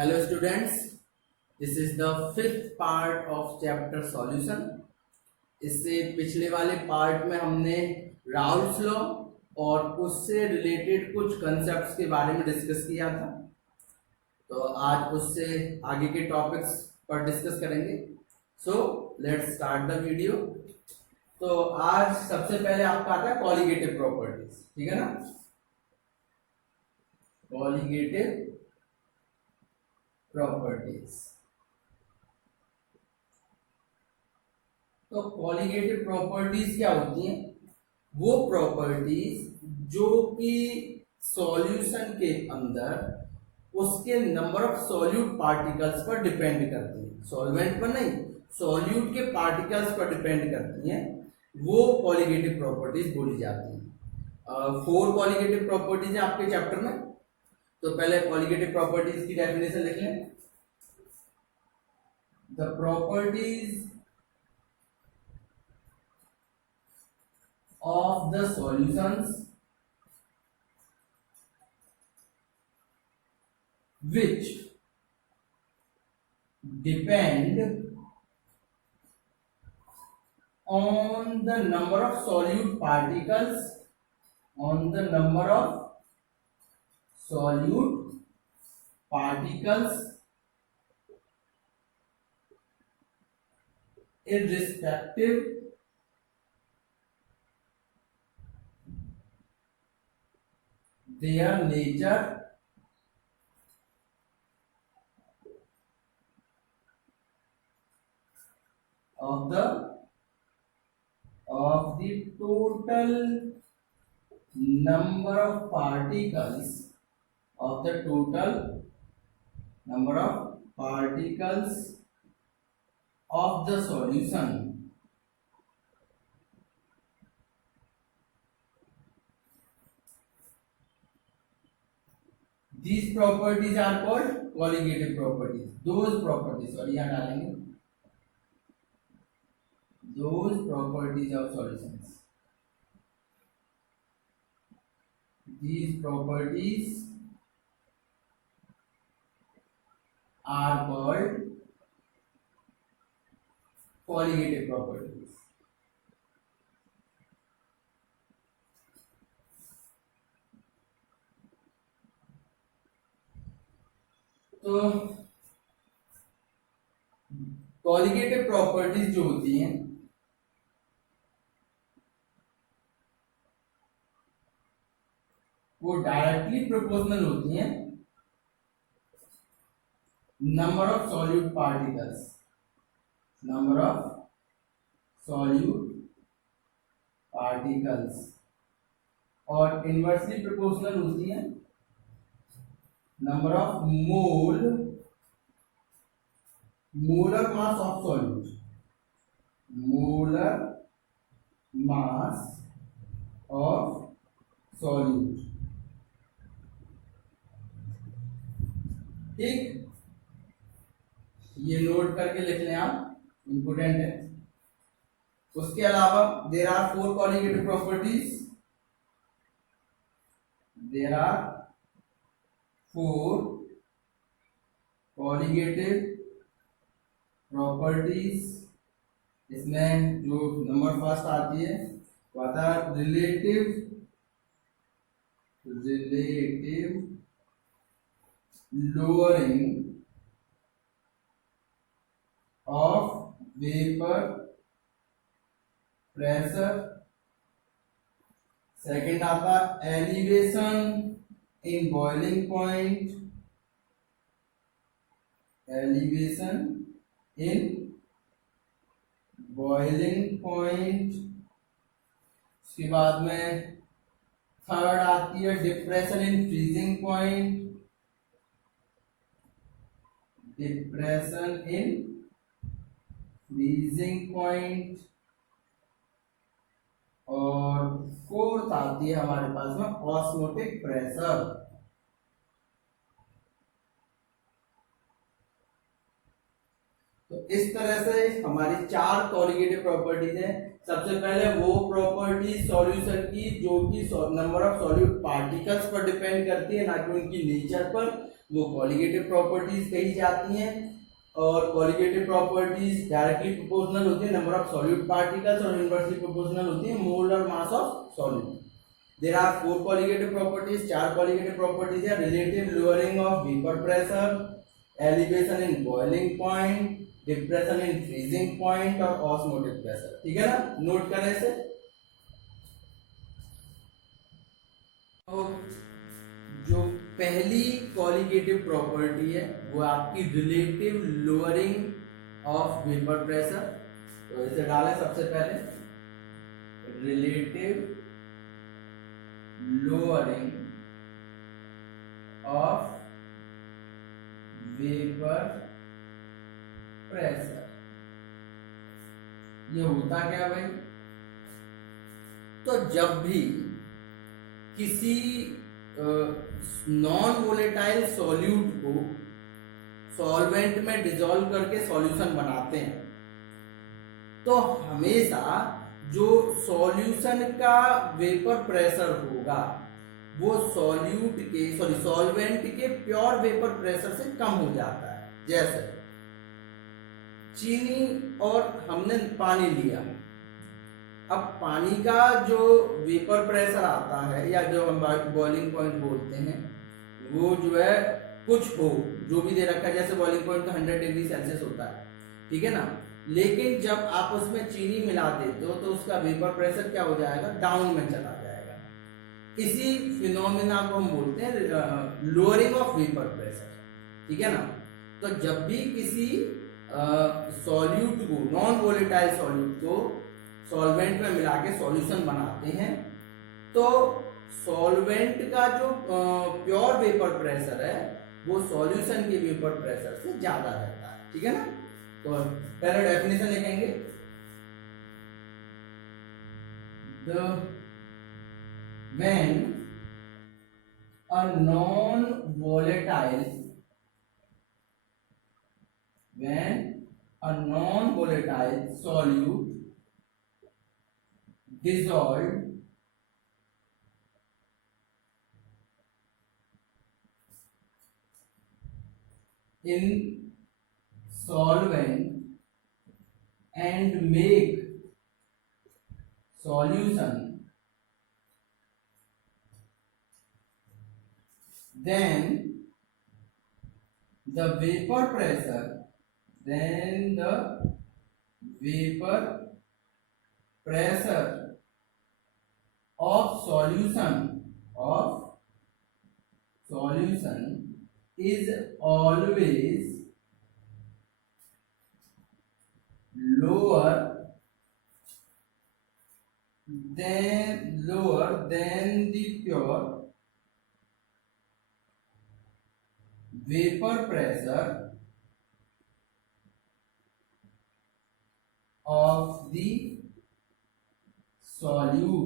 Hello students, this is the fifth part of chapter solution. इससे पिछले वाले part में हमने राउल्स लॉ और उससे रिलेटेड कुछ कंसेप्ट्स के बारे में डिस्कस किया था। तो आज उससे आगे के टॉपिक्स पर डिस्कस करेंगे। So let's start the video. तो आज सबसे पहले आपका आता है कॉलिगेटिव प्रॉपर्टीज, ठीक है ना। Colligative properties. तो कॉलिगेटिव प्रॉपर्टीज क्या होती हैं? वो प्रॉपर्टीज जो कि सॉल्यूशन के अंदर उसके नंबर ऑफ सॉल्यूट पार्टिकल्स पर डिपेंड करती हैं, सॉल्वेंट पर नहीं, सॉल्यूट के पार्टिकल्स पर डिपेंड करती हैं, वो कॉलिगेटिव प्रॉपर्टीज बोली जाती हैं। 4 कॉलिगेटिव प्रॉपर्टीज हैं आपके चैप्टर में। तो पहले कॉलिगेटिव प्रॉपर्टीज की डेफिनेशन लिख लें। The properties of the solutions which depend on the number of solute particles, on the number of solute particles irrespective their nature of the total number of particles, of the total number of particles of the solution. These properties are called colligative properties. Those properties, और यहाँ डालेंगे those properties of solutions. These properties are called colligative properties. तो colligative properties जो होती हैं वो directly proportional होती हैं number of solute particles, number of solute particles, और इनवर्सली प्रोपोर्शनल होती हैं number of molar mass of solute, molar mass of solute. ठीक, ये नोट करके लिख लें आप, इंपोर्टेंट है। उसके अलावा there are 4 colligative properties, there are 4 colligative properties. इसमें जो नंबर फर्स्ट आती है वो आता है relative lowering of vapor pressure। Second आता elevation in boiling point, elevation in boiling point. उसके बाद में थर्ड आती है depression in freezing point, depression in freezing point. और फोर्थ आती है हमारे पास में ऑस्मोटिक प्रेशर। तो इस तरह से हमारी 4 कॉलिगेटिव प्रॉपर्टीज है। सबसे पहले वो प्रॉपर्टी सॉल्यूशन की जो कि नंबर ऑफ सॉल्यूट पार्टिकल्स पर डिपेंड करती है, ना कि उनकी नेचर पर। वो कॉलिगेटिव प्रॉपर्टीज कही जाती हैं। और कॉलिगेटिव प्रॉपर्टीज डायरेक्टली प्रोपोर्शनल होती है नंबर ऑफ सॉल्यूट पार्टिकल्स और इनवर्सली प्रोपोर्शनल होती है molar mass of solute. There are 4 colligative properties, 4 colligative properties है। Relative lowering of vapour pressure, elevation in boiling point, depression in freezing point और osmotic pressure. ठीक है ना, note करें इसे। तो जो पहली कॉलिगेटिव प्रॉपर्टी है वो आपकी relative lowering of vapour pressure. तो इसे डालें सबसे पहले, relative lowering of vapour pressure. ये होता क्या भाई? तो जब भी किसी नॉन वोलेटाइल सॉल्यूट को सॉल्वेंट में डिसॉल्व करके सॉल्यूशन बनाते हैं तो हमेशा जो सॉल्यूशन का वेपर प्रेशर होगा वो सॉल्वेंट के प्योर वेपर प्रेशर से कम हो जाता है। जैसे चीनी और हमने पानी लिया, अब पानी का जो वेपर प्रेशर आता है या जो हम बॉइलिंग पॉइंट बोलते हैं वो जो है कुछ हो, जो भी दे रखा है, जैसे बॉइलिंग पॉइंट तो 100 डिग्री सेल्सियस होता है, ठीक है ना। लेकिन जब आप उसमें चीनी मिला देते हो तो उसका वेपर प्रेशर क्या हो जाएगा? डाउन में चला जाएगा। इसी फिनोमिना को हम बोलते हैं लोअरिंग ऑफ वेपर प्रेशर, ठीक है ना। तो जब भी किसी सॉल्यूट को, नॉन वोलेटाइल सॉल्यूट को सॉल्वेंट में मिला के सॉल्यूशन बनाते हैं तो सॉल्वेंट का जो प्योर वेपर प्रेशर है वो सॉल्यूशन के वेपर प्रेशर से ज्यादा रहता है, ठीक है ना। तो पहले डेफिनेशन लिखेंगे, when a non-volatile solute dissolved in solvent and make solution, then the vapor pressure of solution is always lower than the pure vapor pressure of the solvent,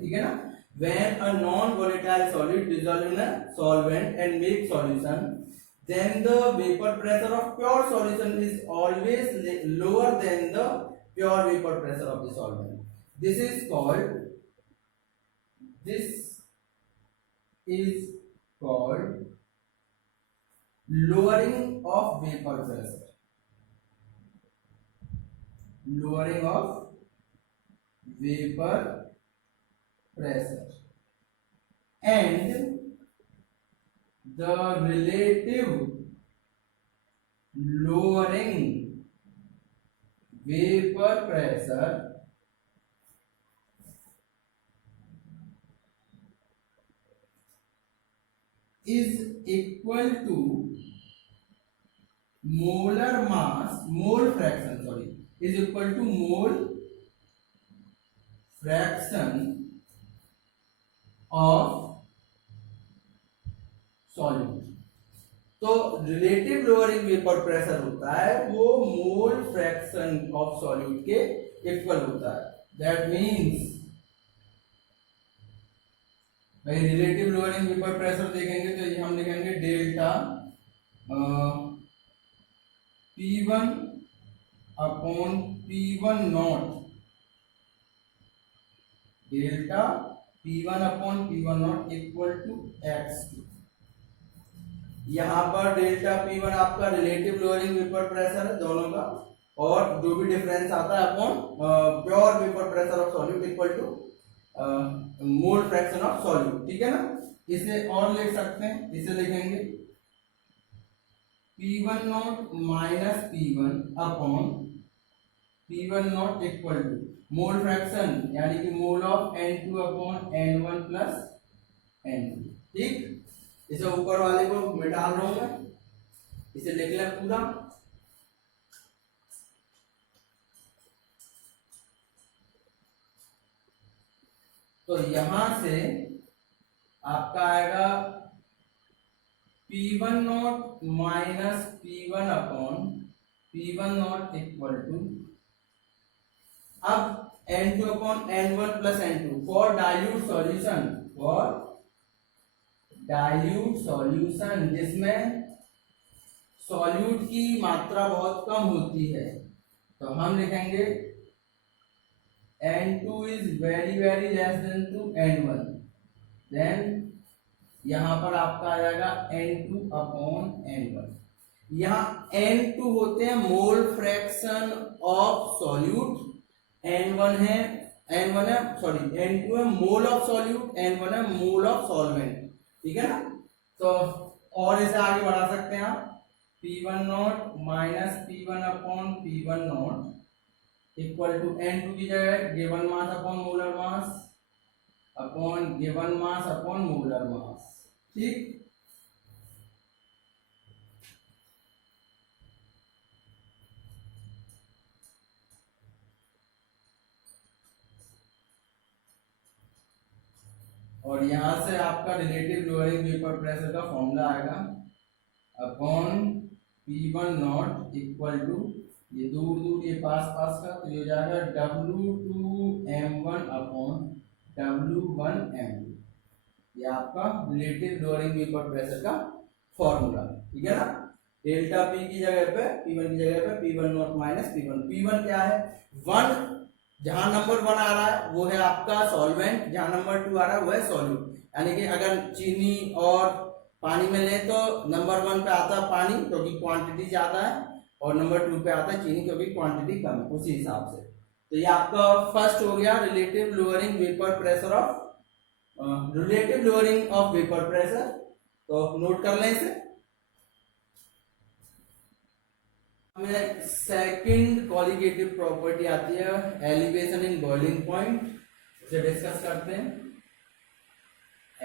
ठीक है ना। When a non-volatile solute dissolve in a solvent and make solution, then the vapor pressure of pure solution is always lower than the pure vapor pressure of the solvent. This is called lowering of vapor pressure. Lowering of vapor pressure, and the relative lowering vapor pressure is equal to mole fraction is equal to mole fraction of solute। तो relative lowering vapour pressure होता है वो mole fraction of solute के equal होता है। That means भाई relative lowering vapour pressure देखेंगे तो ये हम लिखेंगे delta P1 upon P1 naught, delta P1 upon P1 naught equal to x2। यहाँ पर डेल्टा P1 आपका रिलेटिव लोअरिंग वेपर प्रेशर है दोनों का, और जो भी डिफरेंस आता है upon pure vapour pressure of solute equal to mole fraction of solute. ठीक है ना। इसे और लिख सकते हैं, इसे लिखेंगे P1 naught minus P1 upon P1 naught equal to mole fraction यानी कि mole of N2 upon N1 plus N2। ठीक, इसे ऊपर वाले को मिटा रहा हूं मैं, इसे लिख लें पूरा। तो यहां से आपका आएगा P1 naught minus P1 upon P1 naught equal to, अब N2 upon N1 plus N2 for dilute solution, for dilute solution जिसमें सॉल्यूट की मात्रा बहुत कम होती है, तो हम लिखेंगे N2 is very very less than to N1, then यहां पर आपका आ जाएगा N2 अपॉन N1। यहाँ N2 होते हैं मोल फ्रैक्शन ऑफ सॉल्यूट, N1 है सॉरी N2 है मोल ऑफ सॉल्यूट, N1 है मोल ऑफ सॉल्वेंट। ठीक है ना। तो और इसे आगे बढ़ा सकते हैं आप, P1 naught minus P1 upon P1 naught equal to N2 की जगह given mass upon molar mass upon given mass upon molar mass. ठीक, और यहां से आपका रिलेटिव लोअरिंग वेपर प्रेशर का फॉर्मूला आएगा upon P1 naught equal to, ये दूर दूर ये पास पास का, तो ये हो जाएगा W2M1 अपॉन W1M2। ये आपका रिलेटिव लोअरिंग वेपर प्रेशर का फॉर्मूला। ठीक है ना। डेल्टा P की जगह पे P1 की जगह पे P1 naught minus P1। P1 क्या है, 1, जहां नंबर 1 आ रहा है वो है आपका सॉल्वेंट, जहां नंबर 2 आ रहा है वो है सॉल्यूट। यानी कि अगर चीनी और पानी में ले तो नंबर 1 पे आता है पानी क्योंकि क्वांटिटी ज्यादा है, और नंबर 2 पे आता है चीनी क्योंकि क्वांटिटी कम है, उसी हिसाब से। तो ये आपका फर्स्ट हो गया relative lowering vapour pressure of relative lowering of vapour pressure. तो नोट कर लें इसे। हमें सेकंड क्वालिटेटिव प्रॉपर्टी आती है एलिवेशन इन बॉइलिंग पॉइंट, उसे डिस्कस करते हैं।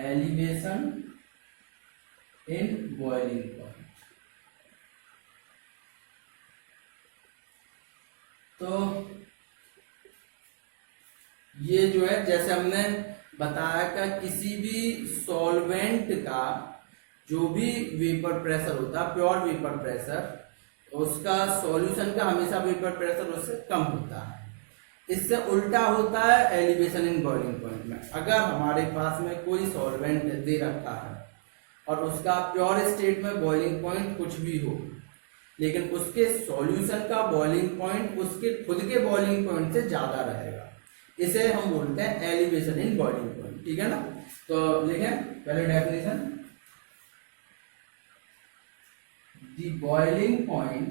एलिवेशन इन बॉइलिंग पॉइंट, तो ये जो है जैसे हमने बताया कि किसी भी सॉल्वेंट का जो भी वेपर प्रेशर होता है प्योर वेपर प्रेशर, उसका सॉल्यूशन का हमेशा वेपर प्रेशर उससे कम होता है। इससे उल्टा होता है एलिवेशन इन बॉइलिंग पॉइंट में। अगर हमारे पास में कोई सॉल्वेंट दे रखा है और उसका प्योर स्टेट में बॉइलिंग पॉइंट कुछ भी हो, लेकिन उसके सॉल्यूशन का बॉइलिंग पॉइंट उसके खुद के बॉइलिंग पॉइंट से ज्यादा रहेगा, इसे हम बोलते हैं एलिवेशन इन बॉइलिंग पॉइंट। ठीक है ना। तो लिखें पहले definition, the boiling point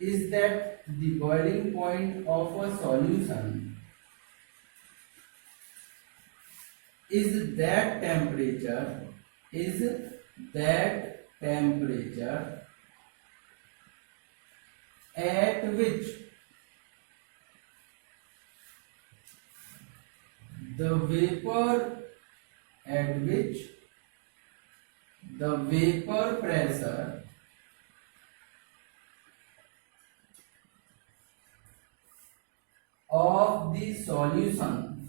is that the boiling point of a solution is that temperature at which the vapor pressure of the solution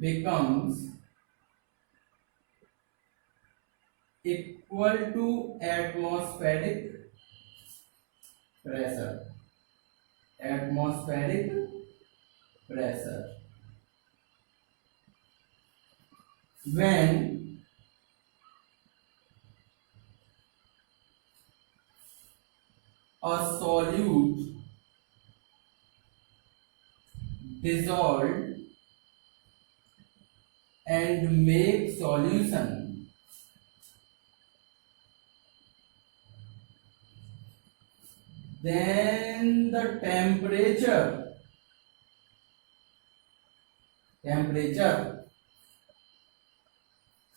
becomes equal to atmospheric pressure when a solute dissolved and make solution, then the temperature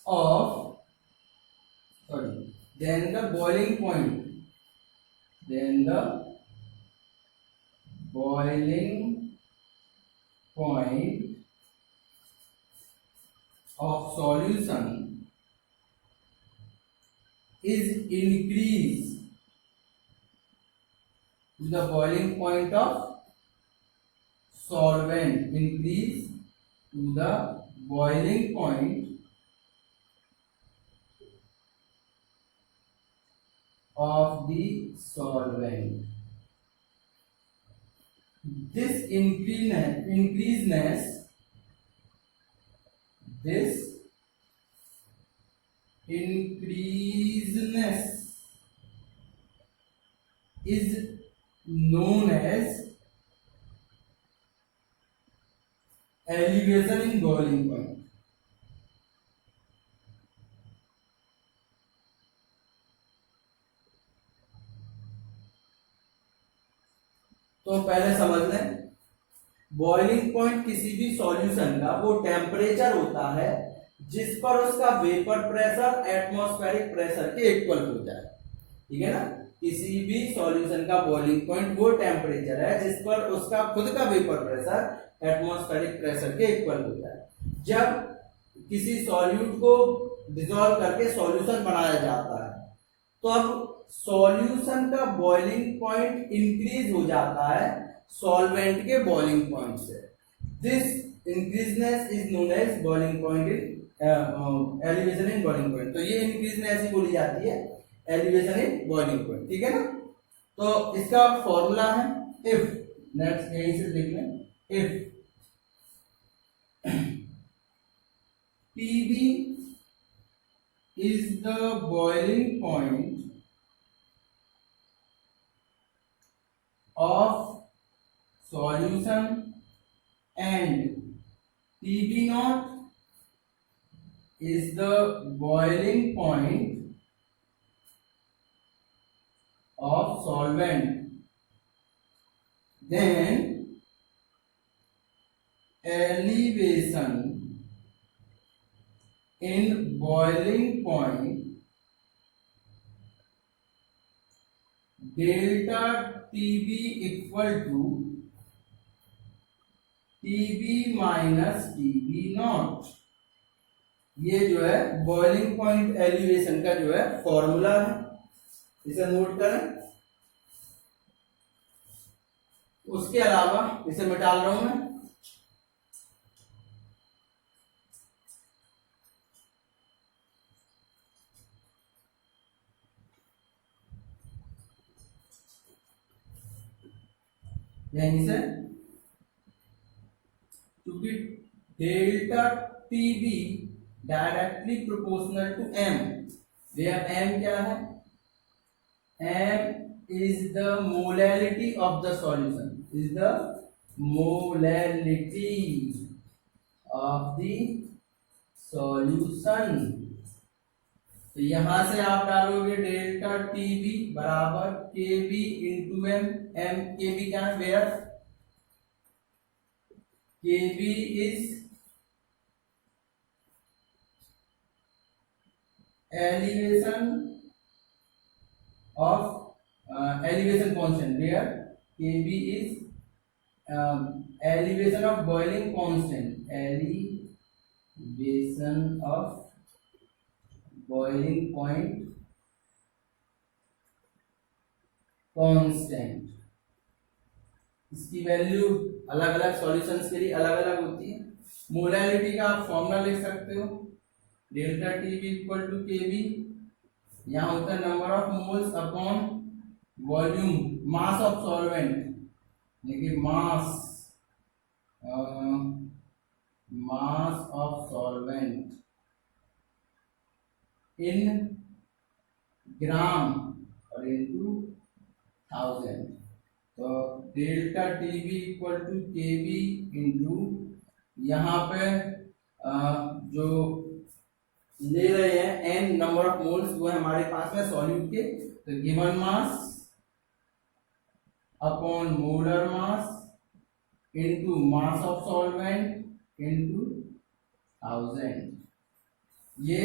of then the boiling point of solution is increased to the boiling point of solvent, increase to the boiling point of the solvent. This increasedness is known as elevation in boiling point. तो पहले समझ लें, boiling point किसी भी solution का वो temperature होता है जिस पर उसका वेपर प्रेशर एटमॉस्फेरिक प्रेशर के इक्वल हो जाए। ठीक है ना, किसी भी सॉल्यूशन का बॉइलिंग पॉइंट वो टेम्परेचर है जिस पर उसका खुद का वेपर प्रेशर एटमॉस्फेरिक प्रेशर के इक्वल हो जाए। जब किसी सॉल्यूट को डिसॉल्व करके सॉल्यूशन बनाया जाता है तो अब सॉल्यूशन का बॉइलिंग पॉइंट इंक्रीज हो जाता है सॉल्वेंट के बॉइलिंग पॉइंट से। This increaseness is known as boiling point in elevation in boiling point. तो ये इंक्रीजनेस ही बोली जाती है एलिवेशन इन बॉइलिंग पॉइंट। ठीक है ना, तो इसका फॉर्मूला है इफ, नेक्स्ट यहीं से लिख लें, if PB is the boiling point of solution and PB naught is the boiling point of solvent, then elevation in boiling point delta TB equal to TB minus TB not. ये जो है boiling point elevation का जो है formula है, इसे note करें। उसके अलावा इसे मिटा रहा हूं मैं, यहीं से, क्योंकि delta TB directly proportional to M, where M क्या है, M is the molality of the solution, is the molality of the solution. तो यहां से आप डालोगे डेल्टा टीबी बराबर K B into M, M K B क्या है, where K B is elevation of elevation constant, where Kb is elevation of boiling constant, elevation of boiling point constant। इसकी value अलग अलग सॉल्यूशंस के लिए अलग अलग होती है। मोलैलिटी का आप फॉर्मूला लिख सकते हो, delta T B equal to K B, यहाँ होता है number of moles upon volume, mass of solvent, देखिए मास ऑफ सॉल्वेंट इन ग्राम और इनटू 1000। तो delta T B equal to K B into, यहाँ पे जो ले रहे हैं एन नंबर ऑफ मोल्स वो है हमारे पास में सॉल्यूट के, तो given mass upon molar mass into mass of solvent into 1000। ये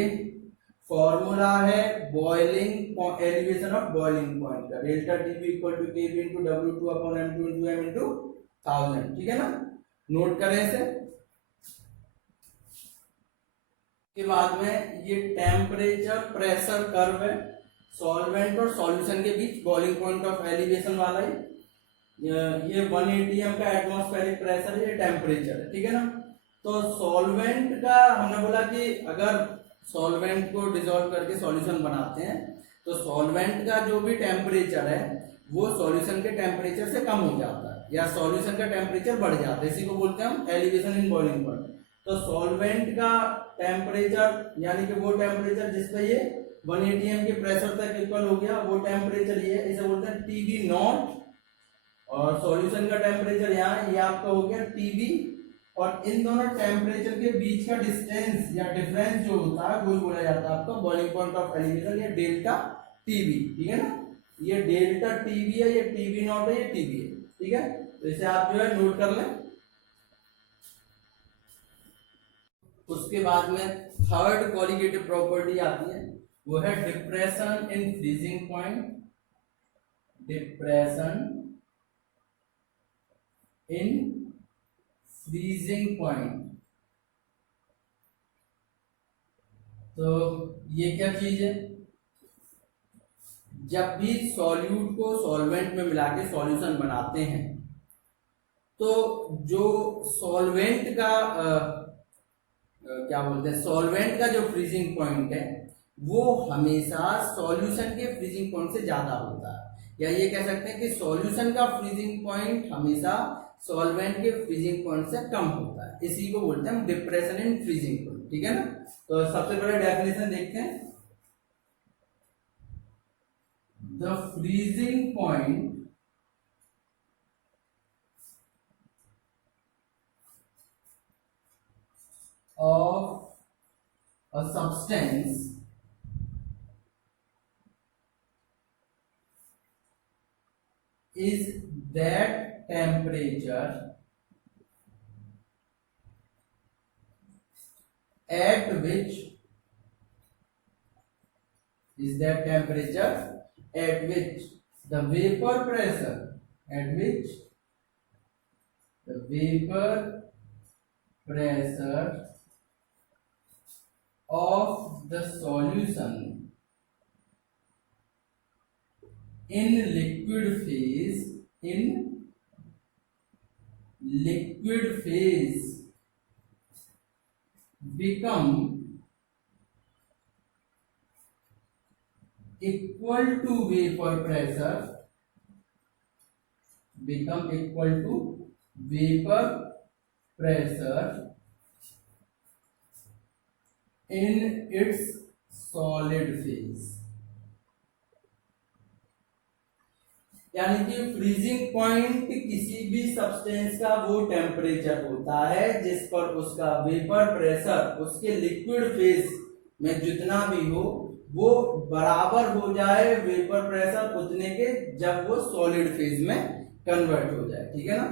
फॉर्मूला है boiling elevation of boiling point का, delta T B equal to K B into W two upon M two into M into 1000। ठीक है ना, note करें इसे। के बाद में ये टेम्परेचर प्रेशर कर्व है सॉल्वेंट और सॉल्यूशन के बीच, बॉइलिंग पॉइंट ऑफ एलिवेशन वाला है ये 180 एम का एटमॉस्फेरिक प्रेशर है, ये टेम्परेचर है। ठीक है ना, तो सॉल्वेंट का हमने बोला कि अगर सॉल्वेंट को डिसॉल्व करके सॉल्यूशन बनाते हैं तो सॉल्वेंट का जो भी टेम्परेचर है वो सॉल्यूशन के टेम्परेचर से कम हो जाता है या सॉल्यूशन का टेम्परेचर बढ़ जाता है, इसी को बोलते हैं हम एलिवेशन इन बॉइलिंग पॉइंट। तो सॉल्वेंट का टेम्परेचर यानी कि वो टेम्परेचर जिस पे ये 180 एम के प्रेशर तक इक्वल हो गया, वो टेम्परेचर ये इसे बोलते हैं टीबी नॉट, और सॉल्यूशन का टेम्परेचर यहाँ ये आपका हो गया टीबी, और इन दोनों टेम्परेचर के बीच का डिस्टेंस या डिफरेंस जो होता है वो बोला जाता है आपका बॉइलिंग पॉइंट ऑफ एलिवेशन या डेल्टा टीबी। ठीक है ना, ये डेल्टा टीबी है, ये टीबी नॉट है, ये टीबी है। ठीक है, तो इसे आप जो है नोट कर लें। उसके बाद में थर्ड क्वालिटेटिव प्रॉपर्टी आती है, वो है depression in freezing point, depression in freezing point. तो ये क्या चीज है, जब भी सॉल्यूट को सॉल्वेंट में मिला के सॉल्यूशन बनाते हैं तो जो सॉल्वेंट का क्या बोलते हैं, सॉल्वेंट का जो फ्रीजिंग पॉइंट है वो हमेशा सॉल्यूशन के फ्रीजिंग पॉइंट से ज्यादा होता है, या ये कह सकते हैं कि सॉल्यूशन का फ्रीजिंग पॉइंट हमेशा सॉल्वेंट के फ्रीजिंग पॉइंट से कम होता है, इसी को बोलते हैं हम डिप्रेशन इन फ्रीजिंग पॉइंट। ठीक है ना, तो सबसे पहले डेफिनेशन देखते हैं। The freezing point of a substance is that temperature at which the vapor pressure of the solution in liquid phase become equal to vapor pressure in its solid phase। यानी कि फ्रीजिंग पॉइंट किसी भी substance का वो temperature होता है जिस पर उसका वेपर प्रेशर उसके लिक्विड फेज में जितना भी हो वो बराबर हो जाए वेपर प्रेशर उतने के जब वो सॉलिड फेज में कन्वर्ट हो जाए। ठीक है ना,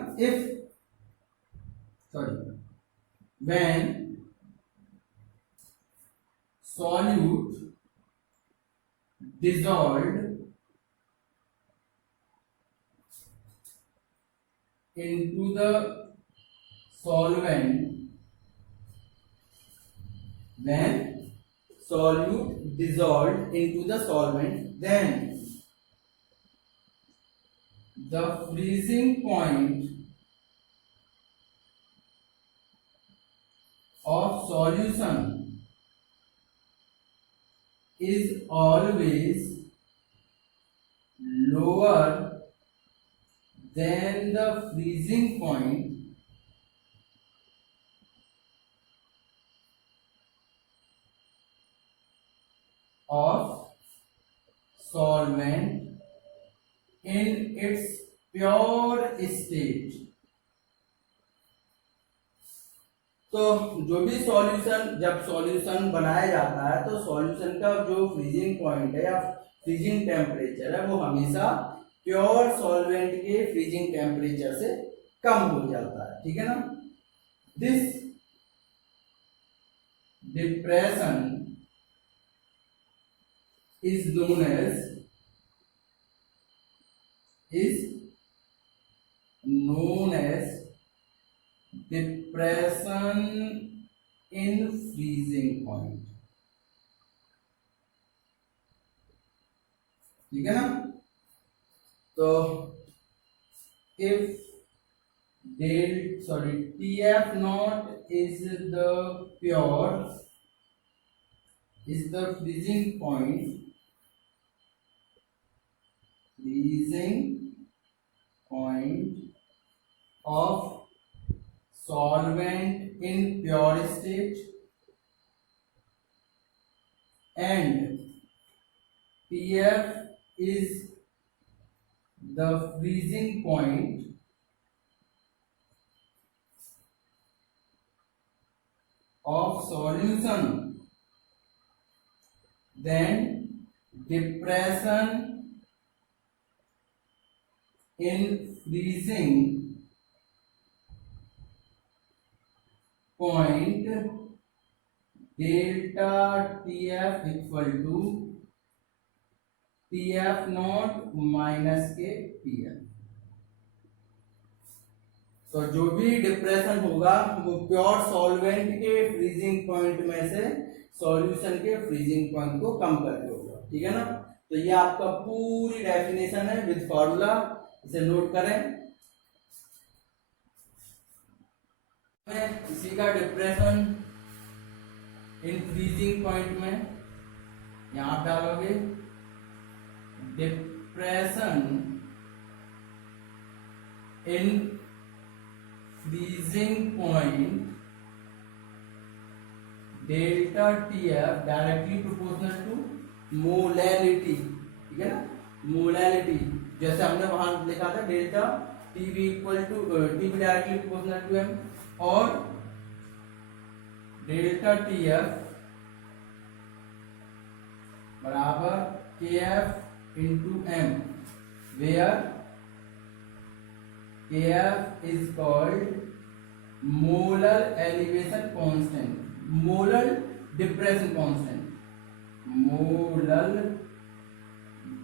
when solute dissolved into the solvent, then the freezing point of solution is always lower than the freezing point of solvent in its pure state। तो जो भी सॉल्यूशन, जब सॉल्यूशन बनाया जाता है तो सॉल्यूशन का जो फ्रीजिंग पॉइंट है या फ्रीजिंग टेम्परेचर है वो हमेशा प्योर सॉल्वेंट के फ्रीजिंग टेम्परेचर से कम हो जाता है, ठीक है ना। This depression is known as depression in freezing point, ठीक है ना। तो if TF naught is the freezing point of solvent in pure state and TF is the freezing point of solution, then depression in freezing point delta TF equal to TF naught minus के TF। तो जो भी depression होगा वो pure solvent के freezing point में से solution के फ्रीजिंग पॉइंट को कम करके होगा, ठीक है ना। तो ये आपका पूरी डेफिनेशन है विद फॉर्मूला, इसे नोट करें। इसी का डिप्रेशन इन फ्रीजिंग पॉइंट में यहां आप डालोगे depression in freezing point delta TF directly proportional to molality, ठीक है ना। मोलैलिटी जैसे हमने वहां लिखा था delta TB equal to TB directly proportional to M, और डेल्टा TF बराबर KF into M, where KF is called molar elevation constant, molar depression constant, molar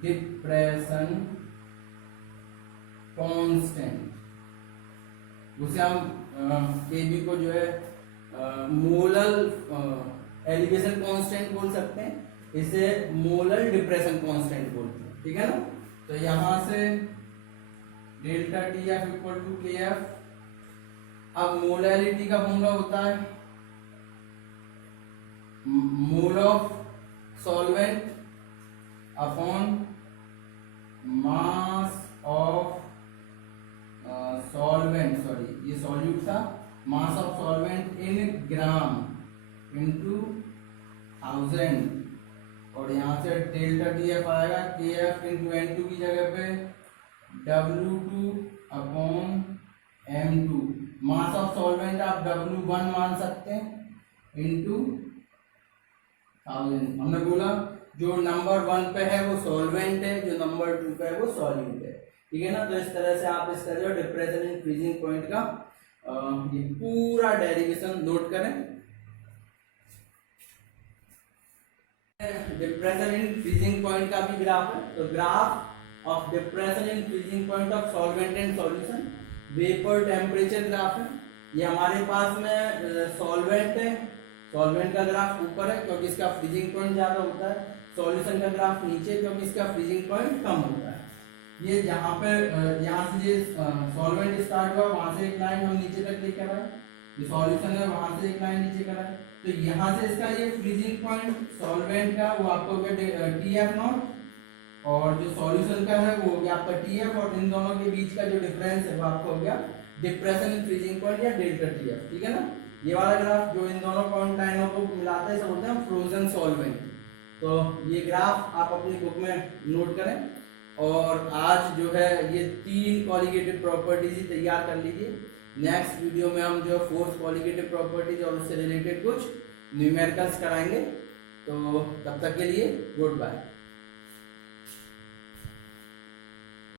depression constant, उसे हम केबी को जो है मोलर एलिवेशन कांस्टेंट बोल सकते हैं, इसे मोलर डिप्रेशन कांस्टेंट बोलते हैं, ठीक है ना। तो यहां से delta TF equal to KF। अब मोलैलिटी का फॉर्मूला होता है mole of solvent upon mass of solvent, sorry ये सॉल्यूट था, mass of solvent in gram into 1000, और यहाँ से डेल्टा TF आएगा KF इंटू N2 की जगह पे W2 upon M2, mass of solvent आप W1 मान सकते हैं इंटू 1000। हमने बोला जो नंबर 1 पे है वो सॉल्वेंट है, जो नंबर 2 पे है वो सॉल्यूट है, ठीक है ना। तो इस तरह से आप इसका जो डिप्रेशन इन फ्रीजिंग पॉइंट का ये पूरा डेरिवेशन नोट करें। डिप्रेशन इन फ्रीजिंग पॉइंट का भी ग्राफ है, तो graph of depression in freezing point of solvent and solution vapour temperature graph है। ये हमारे पास में सॉल्वेंट है, सॉल्वेंट का ग्राफ ऊपर है क्योंकि इसका फ्रीजिंग पॉइंट ज्यादा होता है, सॉल्यूशन का ग्राफ नीचे क्योंकि इसका फ्रीजिंग पॉइंट कम होता है। ये जहाँ पे यहाँ से ये सॉल्वेंट स्टार्ट हुआ वहां से एक लाइन हम नीचे तक लेकर आए, ये सॉल्यूशन है वहां से एक लाइन नीचे कर आए, तो यहाँ से इसका ये फ्रीजिंग पॉइंट सॉल्वेंट का वो आपको TF नॉट, और जो सॉल्यूशन का है वो हो गया आपका TF, और इन दोनों के बीच का जो डिफरेंस है वो आपको हो गया डिप्रेशन इन फ्रीजिंग पॉइंट या डेल्टा TF, ठीक है ना। ये वाला ग्राफ जो इन दोनों पॉइंट लाइनों को मिलाता है इसे बोलते हैं फ्रोजन सॉल्वेंट। तो ये ग्राफ आप अपनी बुक में नोट करें। और आज जो है ये 3 कॉलिगेटिव प्रॉपर्टीज ही तैयार कर लीजिए। नेक्स्ट वीडियो में हम जो 4th कॉलिगेटिव प्रॉपर्टीज और उससे रिलेटेड कुछ न्यूमेरिकल्स कराएंगे। तो तब तक के लिए गुड बाय।